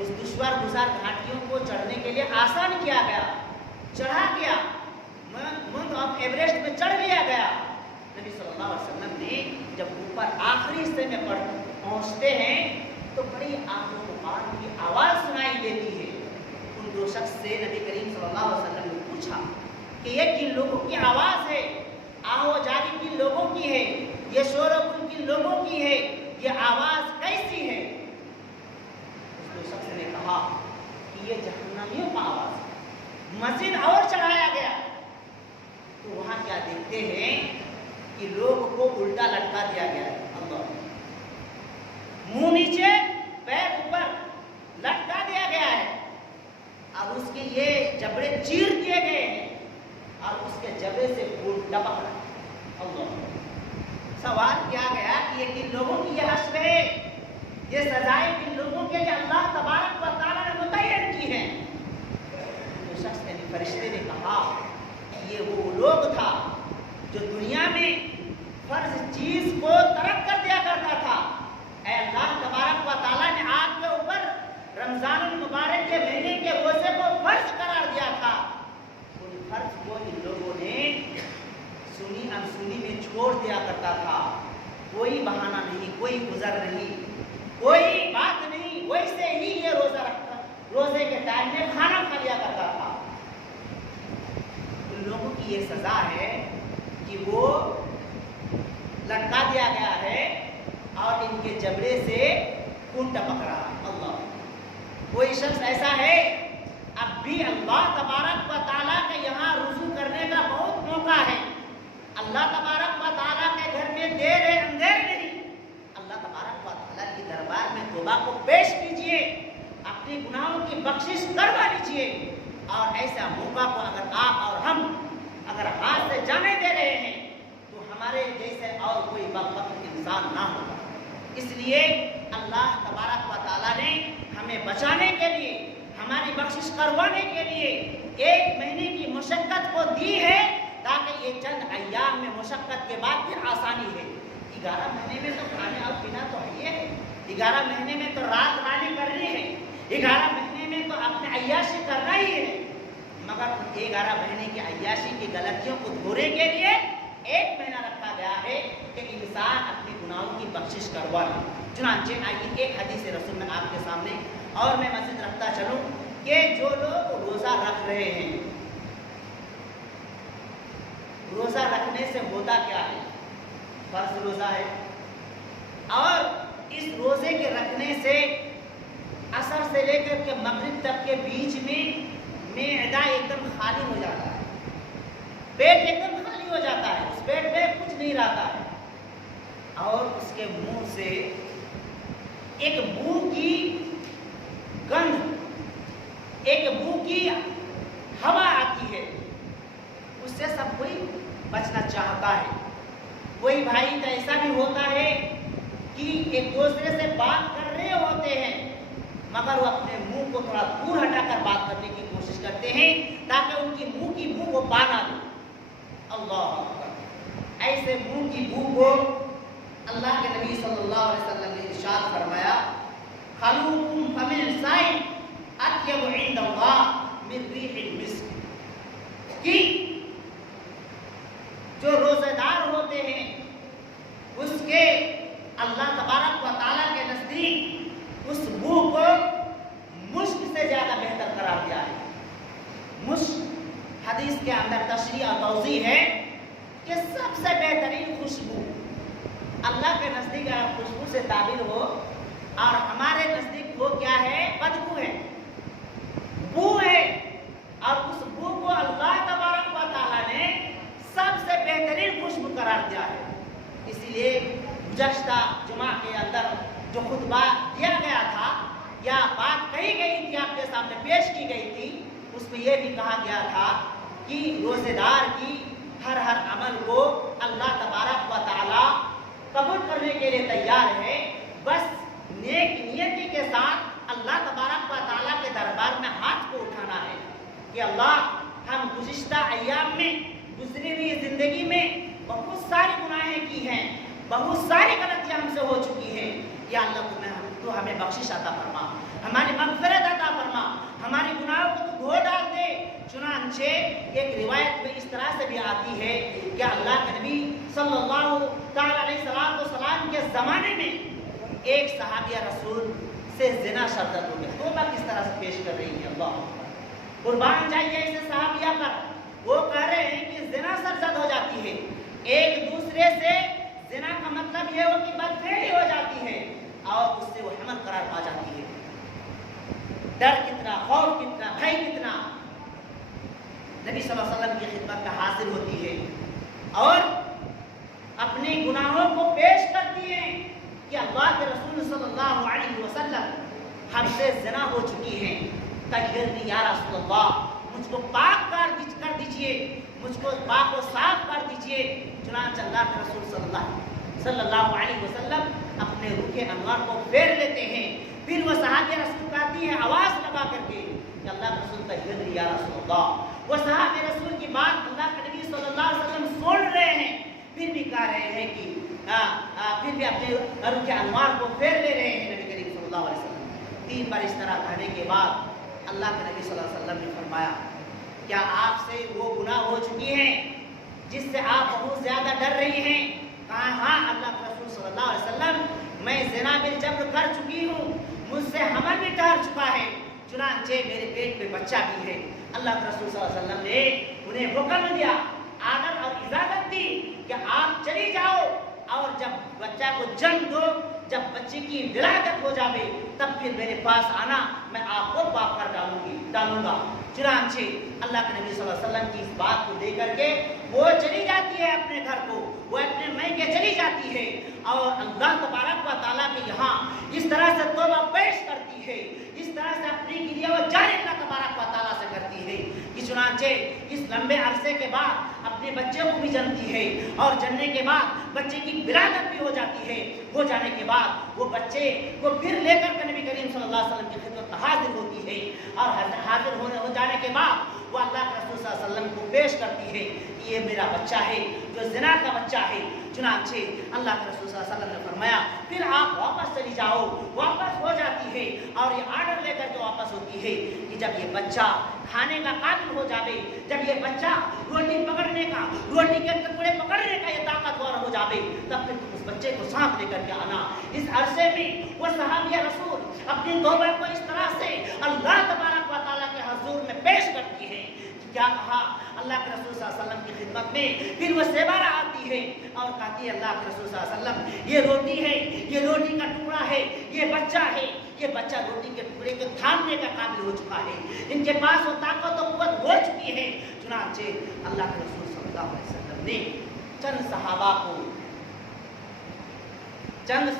उस दुश्वार गुजार घाटियों को चढ़ने के लिए आसान किया गया, चढ़ा गया, माउंट ऑफ एवरेस्ट में चढ़ लिया गया। नबी सल्लल्लाहु अलैहि वसल्लम ने जब ऊपर आखिरी हिस्से में पहुंचते हैं तो बड़ी आहों पुकार की आवाज़ सुनाई देती है। उन दो शख्स से नबी करीम सल्लल्लाहु अलैहि वसल्लम ने पूछा कि ये किन लोगों की आवाज़ है, आहो जारी किन लोगों की है, ये शोर गुल किन लोगों की है, ये आवाज़ कैसी है? उस दो शख्स ने कहा कि ये जहन्नमियों का आवाज़ है। मस्जिद और चढ़ाया गया तो वहाँ क्या देखते हैं कि लोग को उल्टा लटका दिया गया है, अल्लाह, मुंह नीचे पैर ऊपर लटका दिया गया है, और उसके ये जबड़े चीर दिए गए हैं और उसके जबड़े से खून टपक रहा है। अल्लाह, सवाल किया गया कि ये किन लोगों की ये हश्र है, ये सजाएं किन लोगों के लिए अल्लाह तबारक व तआला ने मुतय्यन की हैं? तो शख्स यानी फरिश्ते ने कहा कि ये वो लोग था जो दुनिया में फर्ज चीज को तरक कर दिया करता था। ऐ अल्लाह तबारक व तआला ने आपके ऊपर रमजानुल मुबारक के महीने के रोजे को फर्ज करार दिया था। उन फर्ज को इन लोगों ने सुनी अनसुनी में छोड़ दिया करता था। कोई बहाना नहीं, कोई गुजर नहीं, कोई बात नहीं, वैसे ही ये रोजा रखता, रोजे के टाइम में खाना खा लिया करता था। उन लोगों की ये सजा है कि वो लटका दिया गया है और इनके जबड़े से खून टपक रहा है। अल्लाह, कोई शख्स ऐसा है, अब भी अल्लाह तबारक व तआला के यहाँ रुजू करने का बहुत मौका है। अल्लाह तबारक व तआला के घर में देर है अंधेर नहीं। अल्लाह तबारक व तआला के दरबार में तौबा को पेश कीजिए, अपने गुनाहों की बख्शिश करवा लीजिए। और ऐसा मौका को अगर आप और हम अगर हाथ से जाने दे रहे हैं तो हमारे जैसे और कोई बदबख्त इंसान ना होगा। इसलिए अल्लाह तबारक व तआला ने हमें बचाने के लिए, हमारी बख्शिश करवाने के लिए एक महीने की मशक्क़त को दी है, ताकि ये चंद अय्याम में मशक्क़त के बाद फिर आसानी है। 11 महीने में तो खाने और पीना तो है, 11 महीने में तो रात रानी करनी है, 11 महीने में तो अपने अय्याशी करना ही है। मगर 11 महीने की अय्याशी की गलतियों को धोने के लिए 1 महीना रखा गया है कि इंसान अपने गुनाहों की बख्शिश करवा ले। चुनांचे आइए एक हदीस रसूल में आपके सामने और मैं मज़ीद रखता चलूँ कि जो लोग रोज़ा रख रहे हैं, रोज़ा रखने से होता क्या है? फर्ज रोज़ा है और इस रोज़े के रखने से असर से लेकर के मगरिब तक के बीच में मैदा एकदम खाली हो जाता है, पेट एकदम खाली हो जाता है, उस पेट में कुछ नहीं रहता है और उसके मुंह से एक बू की गंध, एक बू की हवा आती है। उससे सब कोई बचना चाहता है। कोई भाई तो ऐसा भी होता है कि एक दूसरे से बात कर रहे होते हैं मगर वो अपने मुंह को थोड़ा दूर हटाकर बात करने की कोशिश करते हैं ताकि उनकी मुंह की बू को पाना दे। अल्लाह अकबर। ऐसे मुंह की बू को अल्लाह के नबी सल्लल्लाहु अलैहि वसल्लम ने इरशाद फरमाया, खलूकुम फमिन साइम अत्यबु इंदल्लाह मिन रिहिल मिस्क, कि जो रोजेदार होते हैं उसके अल्लाह तबारक व तआला के नजदीक उस बू को मुश्क से ज्यादा बेहतर करार दिया है। मुश्क हदीस के अंदर तशरीह और तौज़ीह है कि सबसे बेहतरीन खुशबू अल्लाह के नजदीक अगर खुशबू से ताबीर हो और हमारे नजदीक वो क्या है? बदबू है, बू है। और उस बू को अल्लाह तबारक व तआला ने सबसे बेहतरीन खुशबू करार दिया है। इसीलिए गुज़श्ता जुमा के अंदर जो खुतबा दिया गया था या बात कही गई थी, आपके सामने पेश की गई थी, उसमें यह भी कहा गया था कि रोजेदार की हर अमल को अल्लाह तबारक व तआला कबूल करने के लिए तैयार है। बस नेक नियति के साथ अल्लाह तबारक व तआला के दरबार में हाथ को उठाना है कि अल्लाह, हम गुज़िश्ता अय्याम में, गुजरी हुई जिंदगी में बहुत सारी गुनाहें की हैं, बहुत सारी गलतियां हमसे हो चुकी हैं। या अल्लाह तो हमें बख्शिश अता फरमा। ہماری مغفرت عطا فرما، ہماری گناہوں کو تو دھو ڈال دے۔ چنانچہ ایک روایت میں اس طرح سے بھی آتی ہے کہ اللہ کے نبی صلی اللہ تعالی علیہ وسلم کے زمانے میں ایک صحابیہ رسول سے زنا شدت ہو گیا۔ توبہ کس طرح سے پیش کر رہی ہے، اللہ قربان جائیے اسے صحابیہ پر۔ وہ کہہ رہے ہیں کہ زنا سرزد ہو جاتی ہے، ایک دوسرے سے زنا کا مطلب یہ ہو کہ بدفعلی ہو جاتی ہے اور اس سے وہ حمل قرار پا جاتی ہے۔ ڈر کتنا، خوف کتنا، بھائی کتنا نبی صلی اللہ علیہ وسلم کی خدمت میں حاضر ہوتی ہے اور اپنے گناہوں کو پیش کرتی ہے کہ اللہ کے رسول صلی اللہ علیہ وسلم ہم سے زنا ہو چکی ہیں، طہرنی یا رسول اللہ، مجھ کو پاک کر دیجئے، مجھ کو پاک و صاف کر دیجئے۔ چنانچہ اللہ کے رسول صلی اللہ علیہ وسلم اپنے روح انوار کو پھیر لیتے ہیں۔ پھر وہ صحابیہ رسول کہتی ہے آواز لگا کر کے کہ اللہ کے رسول طہرنی یا رسول اللہ۔ وہ صحابہ رسول کی بات اللہ کے نبی صلی اللہ علیہ وسلم سن رہے ہیں، پھر بھی کہہ رہے ہیں کہ پھر بھی اپنے روح کے انوار کو پھیر لے رہے ہیں نبی کریم صلی اللہ علیہ وسلم۔ 3 بار اس طرح کہنے کے بعد اللہ کے نبی صلی اللہ علیہ وسلم نے فرمایا کیا آپ سے وہ گناہ ہو چکی ہیں جس سے آپ بہت زیادہ ڈر رہی ہیں؟ کہا ہاں اللہ کے رسول صلی اللہ علیہ وسلم، میں زنا بالجبر کر چکی ہوں، مجھ سے حمل بھی ٹھہر چکا ہے، چنانچہ میرے پیٹ پہ بچہ بھی ہے۔ اللہ کے رسول صلی اللہ علیہ وسلم نے انہیں حکم دیا، آدر اور اجازت دی کہ آپ چلی جاؤ اور جب بچہ کو جنم دو، جب بچے کی ولادت ہو جائے تب پھر میرے پاس آنا، میں آپ کو پاک کر ڈالوں گا۔ چنانچہ اللہ کے نبی صلی اللہ علیہ وسلم کی اس بات کو لے کر کے وہ چلی جاتی ہے اپنے گھر کو، وہ اپنے میکے چلی جاتی ہے اور اللہ تبارک و تعالیٰ کے یہاں اس طرح سے توبہ پیش کرتی ہے، اس طرح سے اپنی گریہ و جاری اللہ تبارک و تعالیٰ سے کرتی ہے کہ چنانچہ اس لمبے عرصے کے بعد اپنے بچے کو بھی جنتی ہے اور جننے کے بعد بچے کی ولادت بھی ہو جاتی ہے۔ ہو جانے کے بعد وہ بچے کو پھر لے کر کے نبی کریم صلی اللہ علیہ وسلم کی خدمت میں حاضر ہوتی ہے اور حاضر ہو جانے کے بعد وہ اللہ کے رسول صلی اللہ علیہ وسلم کو پیش کرتی ہے کہ یہ میرا بچہ ہے جو زنا کا بچہ ہے۔ چنانچہ اللہ کے رسول صلی اللہ علیہ وسلم نے فرمایا پھر آپ واپس چلی جاؤ، واپس ہو جاتی ہے اور یہ آرڈر لے کر کے واپس ہوتی ہے کہ جب یہ بچہ کھانے کا قابل ہو جاوے، جب یہ بچہ روٹی پکڑنے کا، روٹی کے ٹکڑے پکڑنے کا یہ طاقتور ہو جاوے تب پھر تم اس بچے کو ساتھ لے کر کے آنا۔ اس عرصے میں وہ صحابیہ رسول اپنی توبہ کو اس طرح سے اللہ تبارک و تعالیٰ کے حضور میں پیش کرتی ہے۔ کیا کہا اللہ کے رسول صلی اللہ علیہ وسلم کی خدمت میں؟ پھر وہ سیوارہ آتی ہے اور کہتی ہے اللہ کے رسول صلی اللہ علیہ وسلم یہ روٹی ہے، یہ روٹی کا ٹکڑا ہے، یہ بچہ ہے، یہ بچہ روٹی کے ٹکڑے کو تھامنے کا قابل ہو چکا ہے، ان کے پاس وہ طاقت و قوت ہو چکی ہے۔ چنانچہ اللہ کے رسول صلی اللہ علیہ وسلم نے چند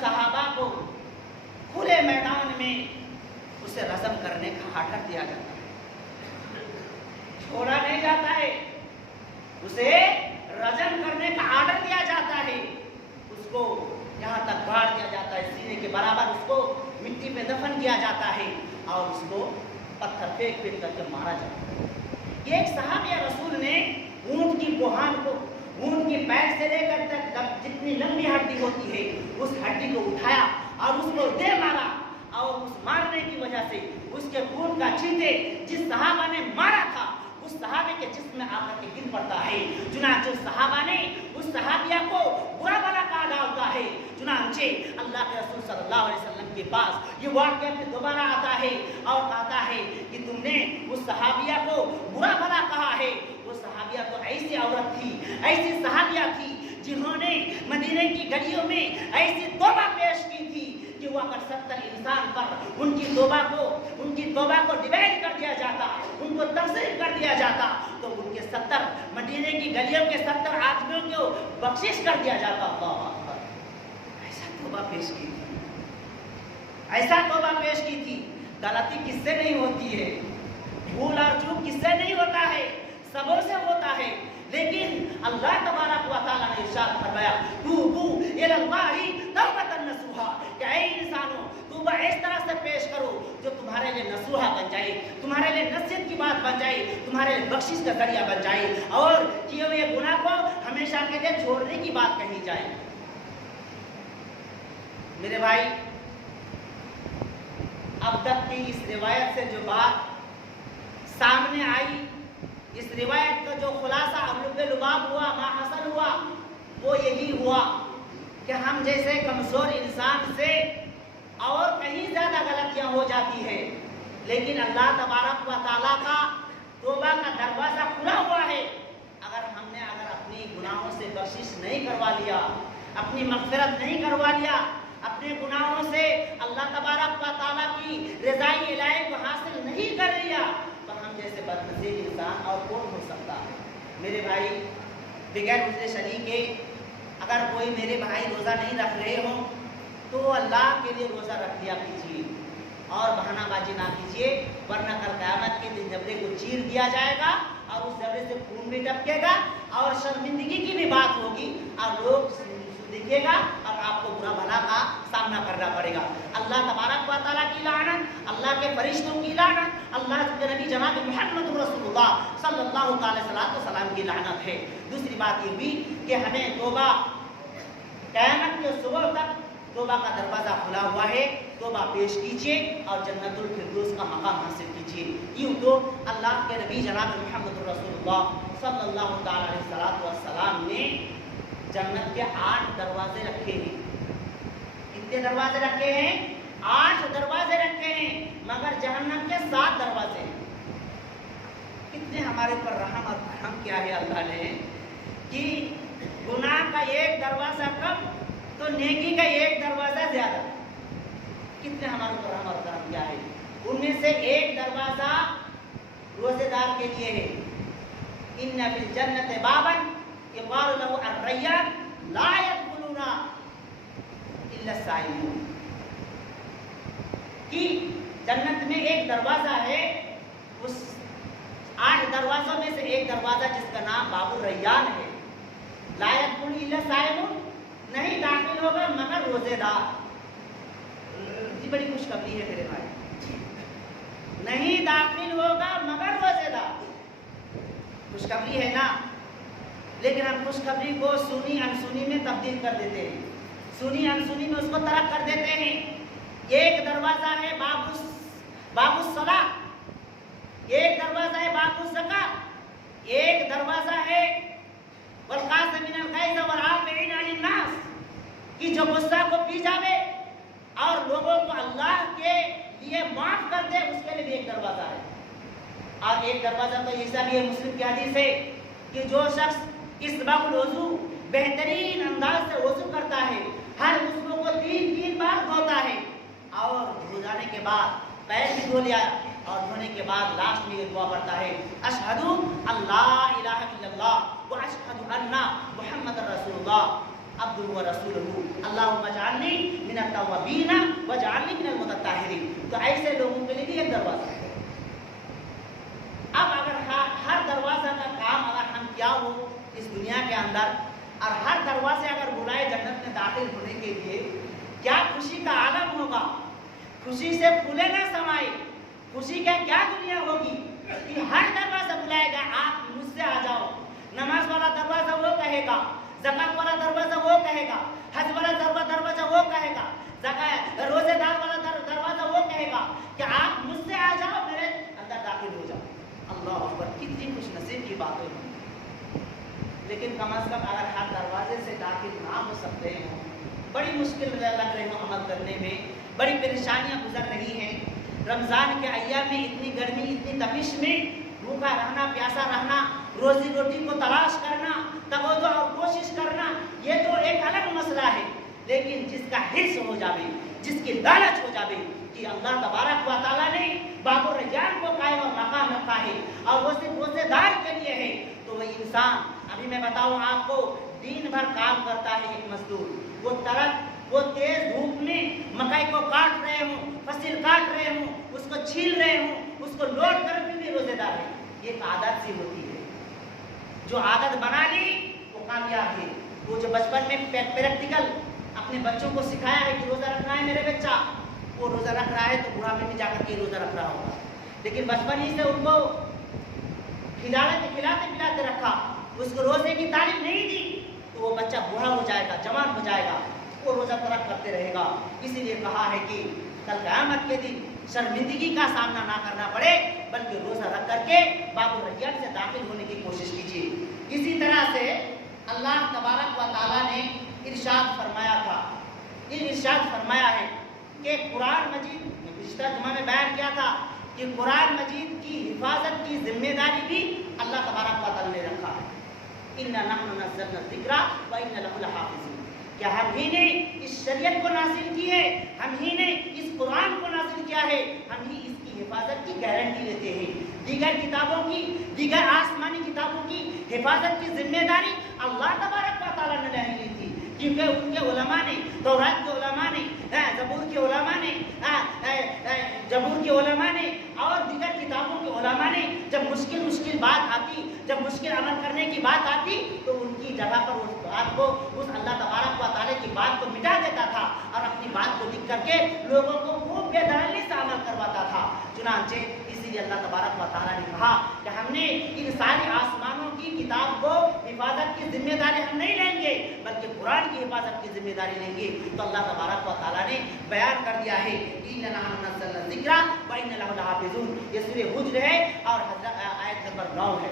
صحابہ کو کھلے میدان میں اسے رجم کرنے کا آرڈر دیا جاتا ہے، چھوڑا نہیں جاتا ہے، اسے رجم کرنے کا آرڈر دیا جاتا ہے، اس کو یہاں تک گاڑ دیا جاتا ہے، سینے کے برابر اس کو مٹی پہ دفن کیا جاتا ہے اور اس کو پتھر پھینک کر کے مارا جاتا ہے۔ یہ ایک صحابیہ رسول نے اونٹ کی کوہان کو، اونٹ کے پیر سے لے کر تک جتنی لمبی ہڈی ہوتی ہے اس ہڈی کو اٹھایا اور اس کو دے مارا اور اس مارنے کی وجہ سے اس کے خون کا چھینٹے جس صحابہ نے مارا تھا اس صحابے کے جسم میں آ کر کے گر پڑتا ہے۔ چنانچہ صحابہ نے اس صحابیہ کو برا بھلا کہا ڈالتا ہے۔ چنانچہ اللہ کے رسول صلی اللہ علیہ وسلم کے پاس یہ واقعہ پھر دوبارہ آتا ہے اور کہتا ہے کہ تم نے اس صحابیہ کو برا بھلا کہا ہے۔ وہ صحابیہ تو ایسی عورت تھی، ایسی صحابیہ تھی جنہوں نے مدینے کی گلیوں میں ایسی توبہ پیش کی تھی کہ وہ اگر 70 انسان پر ان کی توبہ کو ڈیوائڈ کر دیا جاتا، ان کو تقسیم کر دیا جاتا تو ان کے 70 مدینے کی گلیوں کے 70 آدمیوں کو بخشش کر دیا جاتا۔ اللہ اکبر! ایسا توبہ پیش کی تھی، ایسا توبہ پیش کی تھی۔ غلطی کس سے نہیں ہوتی ہے، بھول اور چوک کس سے نہیں ہوتا ہے، سبوں سے ہوتا ہے، لیکن اللہ تبارک و تعالیٰ نے ارشاد فرمایا توبوا الی اللہ توبۃ نصوحا، کہ اے انسانوں توبہ اس طرح سے پیش کرو جو تمہارے لیے نصوحا بن جائے، تمہارے لیے نصیحت کی بات بن جائے، تمہارے لیے بخشش کا ذریعہ بن جائے اور کیے ہوئے گناہ کو ہمیشہ کے لیے چھوڑنے کی بات کہی جائے۔ میرے بھائی، اب تک کی اس روایت سے جو بات سامنے آئی، اس روایت کا جو خلاصہ لب لباب ہوا، ما حاصل ہوا، وہ یہی ہوا کہ ہم جیسے کمزور انسان سے اور کہیں زیادہ غلطیاں ہو جاتی ہے، لیکن اللہ تبارک و تعالیٰ کا توبہ کا دروازہ کھلا ہوا ہے۔ اگر ہم نے اپنی گناہوں سے بخشش نہیں کروا لیا، اپنی مغفرت نہیں کروا لیا، اپنے گناہوں سے اللہ تبارک و تعالیٰ کی رضائی الہی کو حاصل نہیں کر لیا، تو ہم جیسے بدنصیب انسان اور کون ہو سکتا ہے؟ میرے بھائی، بغیر عذر شرعی کے اگر کوئی میرے بھائی روزہ نہیں رکھ رہے ہوں تو اللہ کے لیے روزہ رکھ لیا کیجیے اور بہانہ بازی نہ کیجیے، ورنہ کل قیامت کے دن جبڑے کو چیر دیا جائے گا اور اس جبڑے سے خون بھی ٹپکے گا اور شرمندگی کی بھی بات ہوگی اور لوگ دیکھے گا اور آپ کو برا بھلا کا سامنا کرنا پڑے گا۔ اللہ تبارک و تعالیٰ کی لعنت، اللہ کے فرشتوں کی لعنت، اللہ کے نبی جناب محمد رسول اللہ صلی اللہ علیہ وسلم کی لعنت ہے۔ دوسری بات یہ بھی کہ ہمیں توبہ، قیامت کے صبح تک توبہ کا دروازہ کھلا ہوا ہے، توبہ پیش کیجیے اور جنت الفردوس کا مقام حاصل کیجیے۔ یوں تو اللہ کے نبی جناب محمد رسول اللہ صلی اللہ علیہ وسلم نے جنت کے 8 دروازے رکھے ہیں۔ کتنے دروازے رکھے ہیں؟ 8 دروازے رکھے ہیں، مگر جہنم کے 7 دروازے ہیں۔ کتنے ہمارے پر رحم اور کرم کیا ہے اللہ نے کہ گناہ کا 1 دروازہ کم تو نیکی کا 1 دروازہ زیادہ۔ کتنے ہمارے پر رحم اور کرم کیا ہے۔ ان میں سے 1 دروازہ روزے دار کے لیے ہے۔ ان فی الجنت بابا یقال له الریان لا يدخلون الا الصائمون، کہ جنت میں 1 دروازہ ہے، اس 8 دروازوں میں سے 1 دروازہ جس کا نام باب الریان ہے، لا يدخل الا الصائمون، نہیں داخل ہوگا مگر روزے دار۔ یہ بڑی خوشخبری ہے میرے بھائی، نہیں داخل ہوگا مگر روزے دار۔ خوشخبری ہے نا، لیکن ہم خوشخبری کو سنی انسنی میں تبدیل کر دیتے ہیں، سنی انسنی میں اس کو ترک کر دیتے ہیں۔ 1 دروازہ ہے باب الصلاۃ، 1 دروازہ ہے باب الزکات، 1 دروازہ ہے والقاسمین الغیظ والعافین عن الناس، کہ جو غصہ کو پی جاوے اور لوگوں کو اللہ کے لیے معاف کر دے، اس کے لیے بھی 1 دروازہ ہے۔ اور 1 دروازہ تو ایسا بھی ہے، مسلم کی حدیث ہے کہ جو شخص اسباغ الوضو، بہترین انداز سے وضو کرتا ہے، ہر عضو کو 3 بار دھوتا ہے اور دھو جانے کے بعد پیر بھی دھو لیا اور دھونے کے بعد لاسٹ میں یہ دعا پڑھتا ہے، اشہد ان لا الہ الا اللہ واشہد ان محمد رسول اللہ عبدہ ورسولہ اللہم اجعلنی من التوابین واجعلنی من المتطہرین۔ تو ایسے لوگوں کے لیے بھی 1 دروازہ ہے۔ اب اگر ہر دروازہ کا کام اگر ہم کیا ہو اس دنیا کے اندر، اور ہر دروازے اگر بلائے جنت میں داخل ہونے کے لیے، کیا خوشی کا عالم ہوگا، خوشی سے پھولے نہ سمائے، خوشی کا کیا دنیا ہوگی کہ ہر دروازہ بلائے گا، آپ مجھ سے آ جاؤ۔ نماز والا دروازہ وہ کہے گا، زکات والا دروازہ وہ کہے گا، حج والا دروازہ وہ کہے گا، روزے دار والا دروازہ وہ کہے گا کہ آپ مجھ سے آ جاؤ، میرے اندر داخل ہو جاؤ۔ اللہ اکبر، کتنی خوش نصیب کی باتیں ہیں۔ لیکن کم از کم اگر ہر دروازے سے داخل نہ ہو سکتے ہیں، بڑی مشکل لگ رہے ہوں عمل کرنے میں، بڑی پریشانیاں گزر رہی ہیں، رمضان کے ایام میں اتنی گرمی، اتنی تپش میں بھوکا رہنا، پیاسا رہنا، روزی روٹی کو تلاش کرنا، تقاضا اور کوشش کرنا، یہ تو ایک الگ مسئلہ ہے۔ لیکن جس کا حرص ہو جاوے، جس کی لالچ ہو جاوے کہ اللہ تبارک و تعالیٰ نے باب الریان کو قائم و مقام رکھا ہے اور وہ صرف روزے دار کے لیے ہے، تو وہ انسان، ابھی میں بتاؤں آپ کو، دن بھر کام کرتا ہے ایک مزدور، وہ تیز دھوپ میں مکئی کو کاٹ رہے ہوں، فصل کاٹ رہے ہوں، اس کو چھیل رہے ہوں، اس کو لوٹ کر بھی روزے دار ہے۔ یہ ایک عادت سی ہوتی ہے، جو عادت بنا لی وہ کامیاب ہے۔ وہ جو بچپن میں پریکٹیکل اپنے بچوں کو سکھایا ہے کہ روزہ رکھنا ہے میرے بچہ، وہ روزہ رکھ رہا ہے تو بڑھاپے میں جا کر کے روزہ رکھ رہا ہوگا، لیکن بچپن ہی سے ان کو کھلاتے پلاتے رکھا، اس کو روزے کی تعلیم نہیں دی، تو وہ بچہ بوڑھا ہو جائے گا، جوان ہو جائے گا، وہ روزہ ترک کرتے رہے گا۔ اسی لیے کہا ہے کہ کل قیامت کے دن शर्मिंदगी का सामना ना करना पड़े, बल्कि रोज़ा रख करके बाबुल रैयान से दाखिल होने की कोशिश कीजिए। इसी तरह से अल्लाह तबारक व तआला ने इरशाद फरमाया था, इरशाद फरमाया है कि कुरान मजीद में पिछला जुमा में बयान किया था कि कुरान मजीद की हिफाजत की जिम्मेदारी भी अल्लाह तबारक व तआला ने रखा है। इन्ना नहनु नज़्ज़लना ज़िक्रा व इन्ना लहु लहाफ़िज़ून। क्या हम ही ने इस शरीयत को नाज़िल की है, हम ही ने इस कुरान को नाज़िल किया है, हम ही इसकी हिफाजत की गारंटी लेते हैं। दीगर किताबों की, दीगर आसमानी किताबों की हिफाजत की जिम्मेदारी अल्लाह तबारक व तआला ने नहीं ली थी, क्योंकि उनके उलमा ने, तौरात के उलमा ने, ज़बूर के उलमा ने, ज़बूर के उलमा ने और दीगर किताबों के उलमा ने जब मुश्किल बात आती, जब मुश्किल अमल करने की बात आती, तो उनकी जगह पर उस बात को, उस अल्लाह तबारक व तआला की बात को मिटा देता था और अपनी बात को लिख करके लोगों को खूब बेदखली से अमल करवाता था। चुनांचे इसीलिए अल्लाह तबारक व तआला ने कहा कि हमने इन सारी आसमानों की किताब को हिफाजत की जिम्मेदारी हम नहीं लेंगे, बल्कि कुरान की हिफाजत की जिम्मेदारी लेंगे। तो अल्लाह तबारक व तआला ने बयान कर दिया है, इन्ना नहनु नज़्ज़लना ज़िक्रा व इन्ना लहु लहाफ़िज़ून। ये सूरह हुज्र है और आयत नंबर 9 है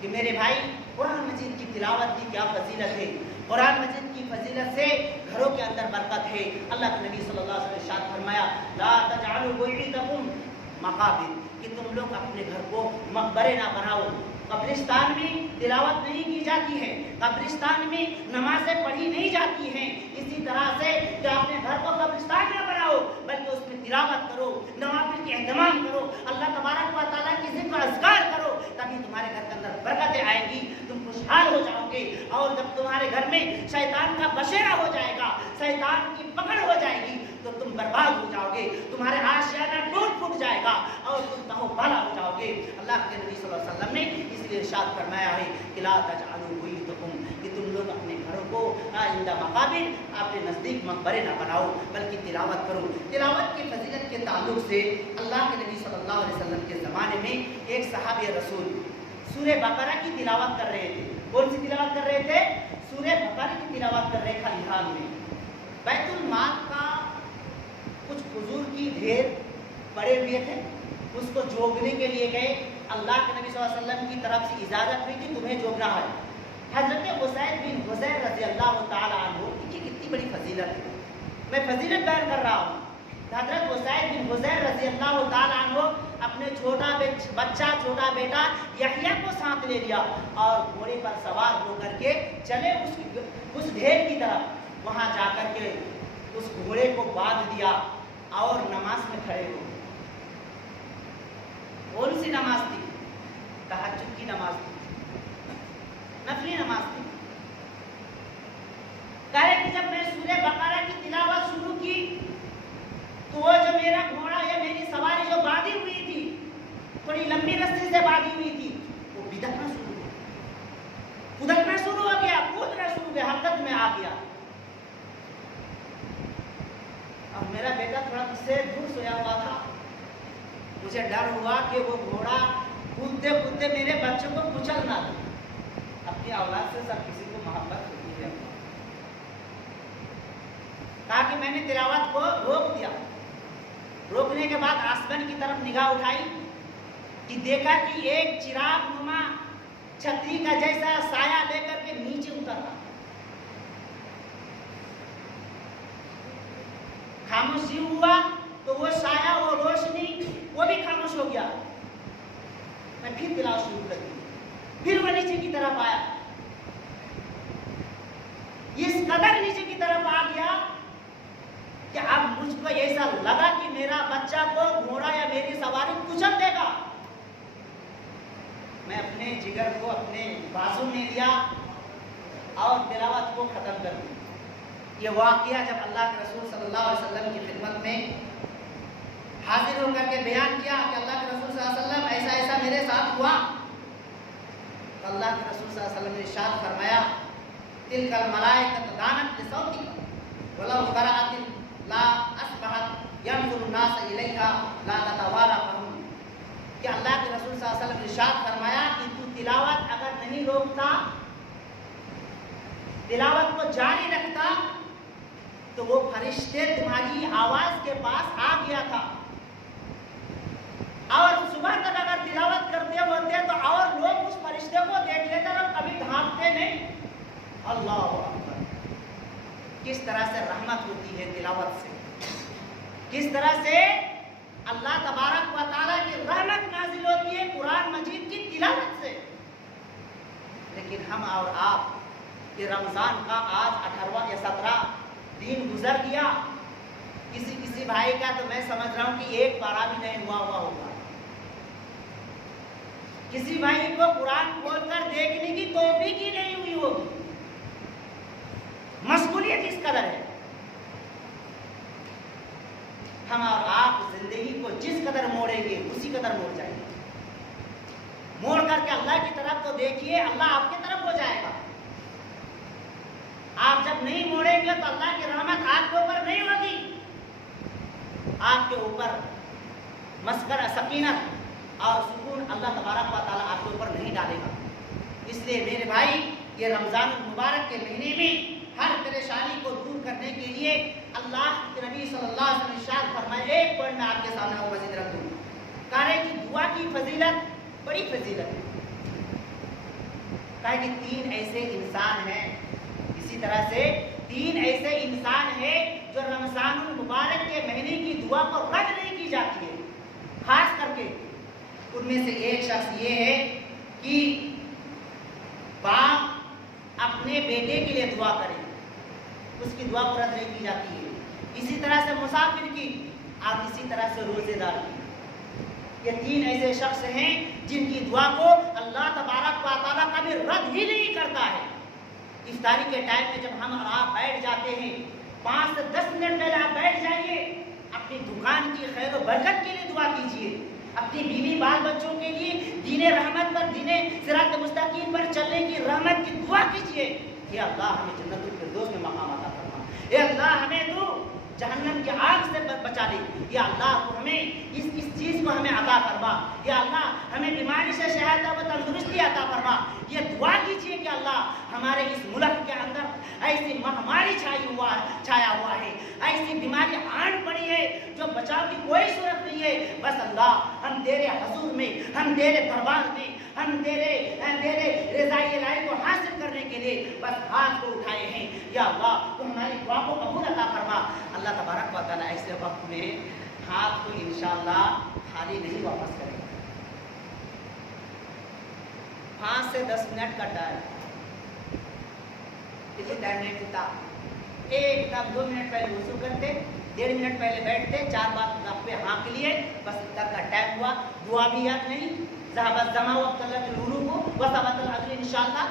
कि मेरे भाई कुरान मजीद की तिलावत की क्या फजीलत है। कुरान मजीद की फजीलत से घरों के अंदर बरकत है। अल्लाह के नबी सल्लल्लाहु अलैहि वसल्लम ने इरशाद फरमाया, ला तजअलू बुयूतकुम मकाबिर, कि तुम लोग अपने घर को मकबरे ना बनाओ। कब्रिस्तान में तिलावत नहीं की जाती है, कब्रिस्तान में नमाजें पढ़ी नहीं जाती हैं। इसी तरह से कि अपने घर को कब्रिस्तान ना बनाओ, बल्कि उसमें तिलावत करो, नवाफिल के एहतमाम करो, अल्लाह तबारक व तआला की ज़िक्र अज़कार करो, तभी तुम्हारे घर के अंदर बरकतें आएंगी, तुम खुशहाल हो जाओगे। और जब तुम्हारे घर में शैतान का बसेरा हो जाएगा, शैतान की पकड़ हो जाएगी, तो तुम बर्बाद हो जाओगे, तुम्हारे आशियाना टूट फूट जाएगा और तुम तहोबाला हो जाओगे। अल्लाह के नबी सल्लल्लाहु अलैहि वसल्लम ने इसलिए इरशाद फरमाया है कि ला तजअलू बुयूतकुम, कि तुम लोग अपने घरों को इंदा मकाबिर, अपने नज़दीक मकबरे ना बनाओ, बल्कि तिलावत करो। तिलावत की फजीलत के ताल्लुक से अल्लाह के नबी सल्लल्लाहु अलैहि वसल्लम के ज़माने में एक सहाबी रसूल सूरह बकरा की तिलावत कर रहे थे। कौन सी तिलावत कर रहे थे? सूरह बकरा की तिलावत कर रहे थे। इरान में बैतुल माल का कुछ हुजूर की ढेर पड़े हुए थे, उसको जोगने के लिए गए। अल्लाह के नबी सल्लल्लाहु अलैहि वसल्लम की तरफ से इजाज़त हुई कि तुम्हें जोगना है। हज़रत उसैद बिन हुज़ैर रज़ियल्लाहु तआला अन्हु की कितनी बड़ी फजीलत है, मैं फजीलत बयान कर रहा हूँ। हज़रत उसैद बिन हुज़ैर रज़ियल्लाहु तआला अन्हु अपने छोटा बच्चा, छोटा बेटा यहया को साथ ले लिया और घोड़े पर सवार होकर के चले उस ढेर की तरफ। वहाँ जाकर के उस घोड़े को बांध दिया और नमाज में खड़े हो। कौन सी नमाज थी? तहज्जुद की नमाज थी, नफली नमाज थी। कहे कि जब मैं सूरह बकरा की तिलावत शुरू की तो वो जो मेरा घोड़ा या मेरी सवारी जो बांधी हुई थी, थोड़ी लंबी रस्सी से बांधी हुई थी, वो बिदकना शुरू हो गया, कूदना शुरू हो गया, कूदना शुरू हो गया, हरकत में आ गया। अब मेरा बेटा थोड़ा मुझसे दूर सोया हुआ था, मुझे डर हुआ कि वो घोड़ा कूदते कूदते मेरे बच्चों को कुचल ना दे। अपनी औलाद से सब किसी को मोहब्बत होती है। कहा कि मैंने तिलावत को रोक दिया। रोकने के बाद आसमान की तरफ निगाह उठाई कि देखा कि एक चिराग नुमा छतरी का जैसा साया लेकर के नीचे उतरा। खामोशी हुआ तो वो साया, वो रोशनी, वो भी खामोश हो गया। मैं फिर तिलावत शुरू कर दी, फिर वो नीचे की तरफ आया। इस कदर नीचे की तरफ आ गया कि अब मुझको ऐसा लगा कि मेरा बच्चा को घोड़ा या मेरी सवारी कुचल देगा। मैं अपने जिगर को अपने बाजू में लिया और तिलावत को खत्म कर दी। ये वाक़या जब अल्लाह के रसूल सल्लल्लाहु अलैहि वसल्लम की खिदमत में हाजिर होकर के बयान किया कि अल्लाह के रसूल सल्लल्लाहु अलैहि वसल्लम ऐसा ऐसा मेरे साथ हुआ, तो अल्लाह के रसूल सल्लल्लाहु अलैहि वसल्लम ने इरशाद फरमाया, तिलकल मलाइकतु दानत लिसौतिका वलौ क़राअत ला अस्बहत यंजुरु नास इलैहा ला ततवारा फहुम, कि अल्लाह के रसूल सल्लल्लाहु अलैहि वसल्लम ने इरशाद फरमाया कि तू तिलावत अगर नहीं रोकता, तिलावत को जारी रखता, तो वो फरिश्ते तुम्हारी आवाज के पास आ गया था भागते नहीं। अल्लाह अकबर। किस तरह से रहमत होती है तिलावत से, किस तरह से अल्लाह तबारक व तआला की रहमत नाजिल होती है कुरान मजीद की तिलावत से। लेकिन हम और आप ये रमज़ान का आज 18वां या 17 दिन गुजर गया, किसी भाई का तो मैं समझ रहा हूँ कि एक पारा भी नहीं हुआ होगा। किसी भाई को कुरान खोलकर देखने की तौफीक ही नहीं हुई होगी। मशगूलियत इस कदर है। हम और आप जिंदगी को जिस कदर मोड़ेंगे उसी कदर मोड़ जाएंगे। मोड़ करके अल्लाह की तरफ तो देखिए, अल्लाह आपकी तरफ हो जाएगा। आप जब नहीं मोड़ेंगे तो अल्लाह की रहमत आपके ऊपर नहीं होगी, आपके ऊपर मस्कर सकीनत और सुकून अल्लाह तबारक व तआला आपके ऊपर नहीं डालेगा। इसलिए मेरे भाई, ये रमज़ान मुबारक के महीने में हर परेशानी को दूर करने के लिए अल्लाह के नबी सल्लल्लाहु अलैहि वसल्लम इरशाद फरमाए, एक पॉइंट मैं आपके सामने और मज़ीद रख दूँ। कहा कि दुआ की फजीलत बड़ी फजीलत है। कहा कि 3 ऐसे इंसान हैं, इसी तरह से 3 ऐसे इंसान हैं जो रमज़ान मुबारक के महीने की दुआ को रद्द नहीं की जाती है। खास करके उनमें से एक शख्स ये है कि बाप अपने बेटे के लिए दुआ करे, उसकी दुआ को रद्द नहीं की जाती है। इसी तरह से मुसाफिर की, आप इसी तरह से रोजेदार की। ये 3 ऐसे शख्स हैं जिनकी दुआ को अल्लाह तबारक व तआला कभी रद्द ही नहीं करता है। इफ्तारी के टाइम में जब हम और आप बैठ जाते हैं, 5 से 10 मिनट पहले आप बैठ जाइए, अपनी दुकान की खैर व बरकत के लिए दुआ कीजिए, अपनी बीवी बाल बच्चों के लिए दीने रहमत पर, दीने सिरात मुस्तकीम पर चलने की रहमत की दुआ कीजिए। ये अल्लाह हमें जन्नतुल फिरदौस में मकाम अता फरमा। ये अल्लाह हमें तो जहन्नम की आग से बचा ले। या अल्लाह को हमें इस चीज़ को हमें अता फरमा। या अल्लाह हमें बीमारी से शहादत व तंदुरुस्ती अता फरमा। ये दुआ कीजिए कि अल्लाह हमारे इस मुल्क के अंदर ऐसी महामारी छाया हुआ है, ऐसी बीमारी आन पड़ी है जो बचाव की कोई सूरत नहीं है। बस अल्लाह, हम तेरे हजूर में, हम तेरे दरबार में, हम तेरे रज़ाए इलाही को हासिल करने के लिए बस हाथ को उठाए हैं। या अल्लाह, तो हमारी दुआ को कबूल अता फरमा। अल्लाह तबारक व तआला ऐसे वक्त में हाथ को इंशाअल्लाह खाली नहीं वापस करेगा। 5 से 10 मिनट का टाइम, इसी टाइम नहीं मिलता। 1-2 मिनट पहले वजू करते, 1.5 मिनट पहले बैठते, 4 बार रब पे हाँ के लिए, बस इतना का टाइम हुआ। दुआ भी याद नहीं, इंशाअल्लाह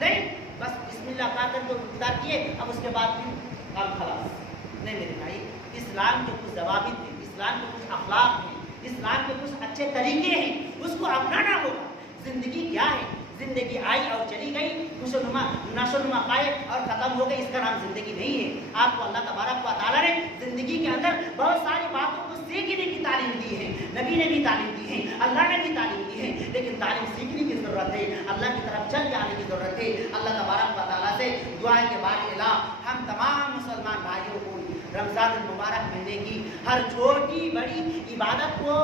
नहीं, बस बिस्मिल्लाह कहा करके इफ्तार किए, अब उसके बाद भी काम खलास नहीं। मेरे भाई, इस्लाम के कुछ ज़वाबित हैं, इस्लाम के कुछ अखलाक हैं, इस्लाम के कुछ अच्छे तरीके हैं, उसको अपनाना होगा। ज़िंदगी क्या है? ज़िंदगी आई और चली गई, खुशनुमा नशोनुमा पाए और ख़त्म हो गई, इसका नाम ज़िंदगी नहीं है। आपको अल्लाह तबारक व तआला ने ज़िंदगी के अंदर बहुत सारी बातों को सीखने की तालीम दी है। नबी ने भी तालीम दी है, अल्लाह ने भी तालीम दी है, लेकिन तालीम सीखने की ज़रूरत है, अल्लाह की तरफ चल जाने की ज़रूरत है। अल्लाह तबारक व तआला से दुआ के बाद इला हम तमाम मुसलमान भाइयों को रमज़ान मुबारक महीने की हर छोटी बड़ी इबादत को